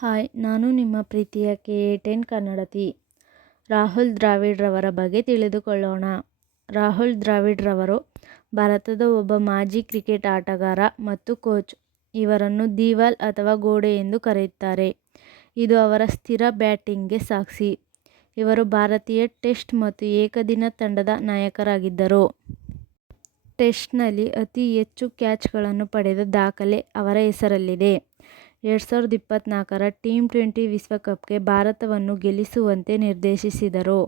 Hi, ನಾನು ನಿಮ್ಮ ಪ್ರೀತಿಯ KA10 ಕನ್ನಡತಿ. ರಾಹುಲ್ ದ್ರಾವಿಡ್ ರವರ ಬಗ್ಗೆ ತಿಳಿದುಕೊಳ್ಳೋಣ. ರಾಹುಲ್ ದ್ರಾವಿಡ್ ರವರು ಭಾರತದ ಒಬ್ಬ ಮಾಜಿ ಕ್ರಿಕೆಟ್ ಆಟಗಾರ ಮತ್ತು ಕೋಚ್. ಇವರನ್ನು ದಿವಾಲ್ ಅಥವಾ ಗೋಡೆ ಎಂದು ಕರೆಯುತ್ತಾರೆ. ಇದು ಅವರ ಸ್ಥಿರ ಬ್ಯಾಟಿಂಗ್ಗೆ ಸಾಕ್ಷಿ. ಇವರು ಭಾರತೀಯ ಟೆಸ್ಟ್ ಮತ್ತು ಏಕದಿನ ತಂಡದ ನಾಯಕರಾಗಿದ್ದರು. ಟೆಸ್ಟ್ನಲ್ಲಿ ಅತಿ ಹೆಚ್ಚು ಕ್ಯಾಚ್ಗಳನ್ನು ಪಡೆದ ದಾಖಲೆ ಅವರ ಹೆಸರಲ್ಲಿದೆ. 2024ರ T20 ವಿಶ್ವಕಪ್ಗೆ ಭಾರತವನ್ನು ಗೆಲ್ಲಿಸುವಂತೆ ನಿರ್ದೇಶಿಸಿದರು.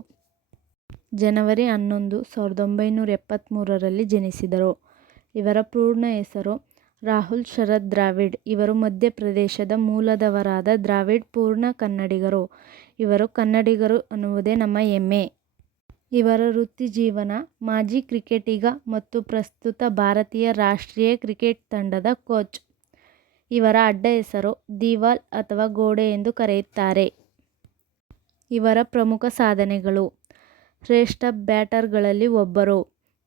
ಜನವರಿ 11, 1973ರಲ್ಲಿ ಜನಿಸಿದರು. ಇವರ ಪೂರ್ಣ ಹೆಸರು ರಾಹುಲ್ ಶರದ್ ದ್ರಾವಿಡ್. ಇವರು ಮಧ್ಯಪ್ರದೇಶದ ಮೂಲದವರಾದ ದ್ರಾವಿಡ್ ಪೂರ್ಣ ಕನ್ನಡಿಗರು. ಇವರು ಕನ್ನಡಿಗರು ಅನ್ನುವುದೇ ನಮ್ಮ ಹೆಮ್ಮೆ. ಇವರ ವೃತ್ತಿಜೀವನ: ಮಾಜಿ ಕ್ರಿಕೆಟಿಗ ಮತ್ತು ಪ್ರಸ್ತುತ ಭಾರತೀಯ ರಾಷ್ಟ್ರೀಯ ಕ್ರಿಕೆಟ್ ತಂಡದ ಕೋಚ್. ಇವರ ಅಡ್ಡ ಹೆಸರು ದಿವಾಲ್ ಅಥವಾ ಗೋಡೆ ಎಂದು ಕರೆಯುತ್ತಾರೆ. ಇವರ ಪ್ರಮುಖ ಸಾಧನೆಗಳು: ಶ್ರೇಷ್ಠ ಬ್ಯಾಟರ್ಗಳಲ್ಲಿ ಒಬ್ಬರು.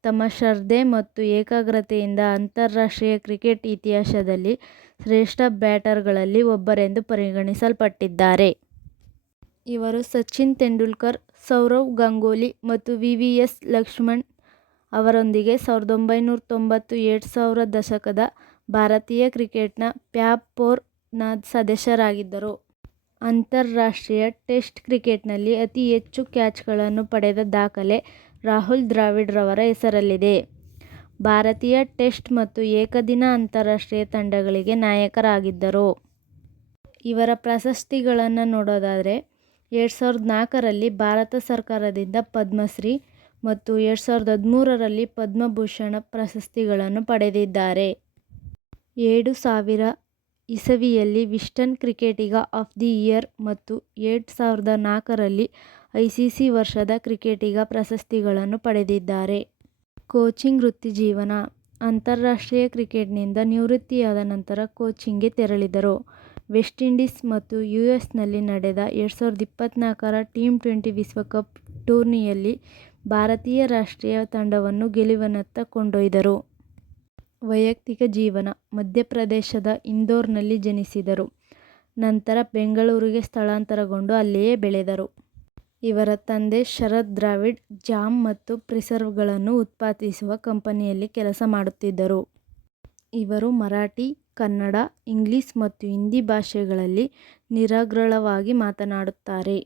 ತಮ್ಮ ಶ್ರದ್ಧೆ ಮತ್ತು ಏಕಾಗ್ರತೆಯಿಂದ ಅಂತಾರಾಷ್ಟ್ರೀಯ ಕ್ರಿಕೆಟ್ ಇತಿಹಾಸದಲ್ಲಿ ಶ್ರೇಷ್ಠ ಬ್ಯಾಟರ್ಗಳಲ್ಲಿ ಒಬ್ಬರೆಂದು ಪರಿಗಣಿಸಲ್ಪಟ್ಟಿದ್ದಾರೆ. ಇವರು ಸಚಿನ್ ತೆಂಡೂಲ್ಕರ್, ಸೌರವ್ ಗಂಗೂಲಿ ಮತ್ತು VVS ಲಕ್ಷ್ಮಣ್ ಅವರೊಂದಿಗೆ 1990-2000 ದಶಕದ ಭಾರತೀಯ ಕ್ರಿಕೆಟ್ನ ಫ್ಯಾಬ್4 ನ ಸದಸ್ಯರಾಗಿದ್ದರು. ಅಂತಾರಾಷ್ಟ್ರೀಯ ಟೆಸ್ಟ್ ಕ್ರಿಕೆಟ್ನಲ್ಲಿ ಅತಿ ಹೆಚ್ಚು ಕ್ಯಾಚ್ಗಳನ್ನು ಪಡೆದ ದಾಖಲೆ ರಾಹುಲ್ ದ್ರಾವಿಡ್ ರವರ ಹೆಸರಲ್ಲಿದೆ. ಭಾರತೀಯ ಟೆಸ್ಟ್ ಮತ್ತು ಏಕದಿನ ಅಂತಾರಾಷ್ಟ್ರೀಯ ತಂಡಗಳಿಗೆ ನಾಯಕರಾಗಿದ್ದರು. ಇವರ ಪ್ರಶಸ್ತಿಗಳನ್ನು ನೋಡೋದಾದರೆ 2004ರಲ್ಲಿ ಭಾರತ ಸರ್ಕಾರದಿಂದ ಪದ್ಮಶ್ರೀ ಮತ್ತು 2013ರಲ್ಲಿ ಪದ್ಮಭೂಷಣ ಪ್ರಶಸ್ತಿಗಳನ್ನು ಪಡೆದಿದ್ದಾರೆ. 2000 ಇಸವಿಯಲ್ಲಿ ವಿಸ್ಡನ್ ಕ್ರಿಕೆಟಿಗ ಆಫ್ ದಿ ಇಯರ್ ಮತ್ತು 2004ರಲ್ಲಿ ICC ವರ್ಷದ ಕ್ರಿಕೆಟಿಗ ಪ್ರಶಸ್ತಿಗಳನ್ನು ಪಡೆದಿದ್ದಾರೆ. ಕೋಚಿಂಗ್ ವೃತ್ತಿಜೀವನ: ಅಂತಾರಾಷ್ಟ್ರೀಯ ಕ್ರಿಕೆಟ್ನಿಂದ ನಿವೃತ್ತಿಯಾದ ನಂತರ ಕೋಚಿಂಗ್ಗೆ ತೆರಳಿದರು. ವೆಸ್ಟ್ ಇಂಡೀಸ್ ಮತ್ತು USನಲ್ಲಿ ನಡೆದ 2024ರ T20 ವಿಶ್ವಕಪ್ ಟೂರ್ನಿಯಲ್ಲಿ ಭಾರತೀಯ ರಾಷ್ಟ್ರೀಯ ತಂಡವನ್ನು ಗೆಲುವಿನತ್ತ ಕೊಂಡೊಯ್ದರು. ವೈಯಕ್ತಿಕ ಜೀವನ: ಮಧ್ಯಪ್ರದೇಶದ ಇಂದೋರ್ನಲ್ಲಿ ಜನಿಸಿದರು. ನಂತರ ಬೆಂಗಳೂರಿಗೆ ಸ್ಥಳಾಂತರಗೊಂಡು ಅಲ್ಲಿಯೇ ಬೆಳೆದರು. ಇವರ ತಂದೆ ಶರದ್ ದ್ರಾವಿಡ್ ಜಾಮ್ ಮತ್ತು ಪ್ರಿಸರ್ವ್ಗಳನ್ನು ಉತ್ಪಾದಿಸುವ ಕಂಪನಿಯಲ್ಲಿ ಕೆಲಸ ಮಾಡುತ್ತಿದ್ದರು. ಇವರು ಮರಾಠಿ, ಕನ್ನಡ, ಇಂಗ್ಲಿಷ್ ಮತ್ತು ಹಿಂದಿ ಭಾಷೆಗಳಲ್ಲಿ ನಿರರ್ಗಳವಾಗಿ ಮಾತನಾಡುತ್ತಾರೆ.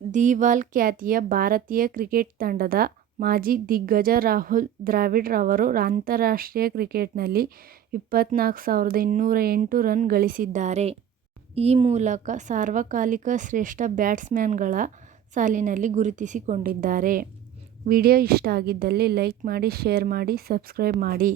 ದಿವಾಲ್ ಖ್ಯಾತಿಯ ಭಾರತೀಯ ಕ್ರಿಕೆಟ್ ತಂಡದ ಮಾಜಿ ದಿಗ್ಗಜ ರಾಹುಲ್ ದ್ರಾವಿಡ್ ರವರು ಅಂತಾರಾಷ್ಟ್ರೀಯ ಕ್ರಿಕೆಟ್ನಲ್ಲಿ 24,208 ರನ್ ಗಳಿಸಿದ್ದಾರೆ. ಈ ಮೂಲಕ ಸಾರ್ವಕಾಲಿಕ ಶ್ರೇಷ್ಠ ಬ್ಯಾಟ್ಸ್ಮನ್ಗಳ ಸಾಲಿನಲ್ಲಿ ಗುರುತಿಸಿಕೊಂಡಿದ್ದಾರೆ. ವಿಡಿಯೋ ಇಷ್ಟ ಆಗಿದ್ದಲ್ಲಿ ಲೈಕ್ ಮಾಡಿ, ಶೇರ್ ಮಾಡಿ, ಸಬ್ಸ್ಕ್ರೈಬ್ ಮಾಡಿ.